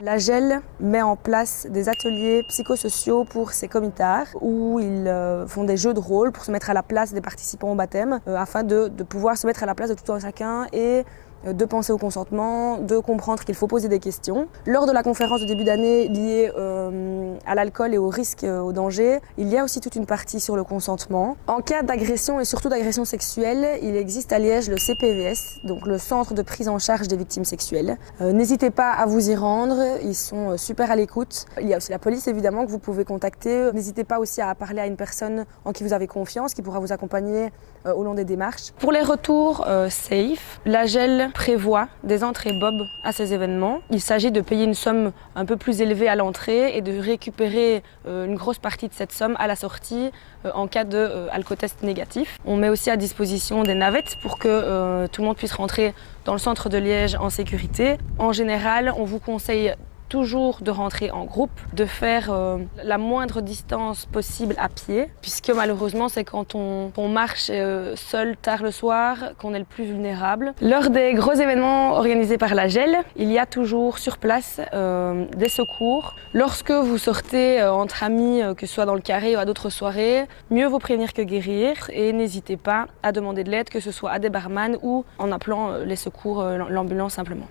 La GEL met en place des ateliers psychosociaux pour ses comitards où ils font des jeux de rôle pour se mettre à la place des participants au baptême afin de pouvoir se mettre à la place de tout un chacun et de penser au consentement, de comprendre qu'il faut poser des questions. Lors de la conférence de début d'année liée à l'alcool et aux risques, aux dangers, il y a aussi toute une partie sur le consentement. En cas d'agression et surtout d'agression sexuelle, il existe à Liège le CPVS, donc le Centre de prise en charge des victimes sexuelles. N'hésitez pas à vous y rendre, ils sont super à l'écoute. Il y a aussi la police évidemment que vous pouvez contacter. N'hésitez pas aussi à parler à une personne en qui vous avez confiance, qui pourra vous accompagner au long des démarches. Pour les retours safe, la GEL prévoit des entrées bob à ces événements. Il s'agit de payer une somme un peu plus élevée à l'entrée et de récupérer une grosse partie de cette somme à la sortie en cas de alcotest négatif. On met aussi à disposition des navettes pour que tout le monde puisse rentrer dans le centre de Liège en sécurité. En général, on vous conseille toujours de rentrer en groupe, de faire la moindre distance possible à pied, puisque malheureusement c'est quand on marche seul tard le soir qu'on est le plus vulnérable. Lors des gros événements organisés par la GEL, il y a toujours sur place des secours. Lorsque vous sortez entre amis, que ce soit dans le carré ou à d'autres soirées, mieux vaut prévenir que guérir et n'hésitez pas à demander de l'aide, que ce soit à des barman ou en appelant les secours, l'ambulance simplement.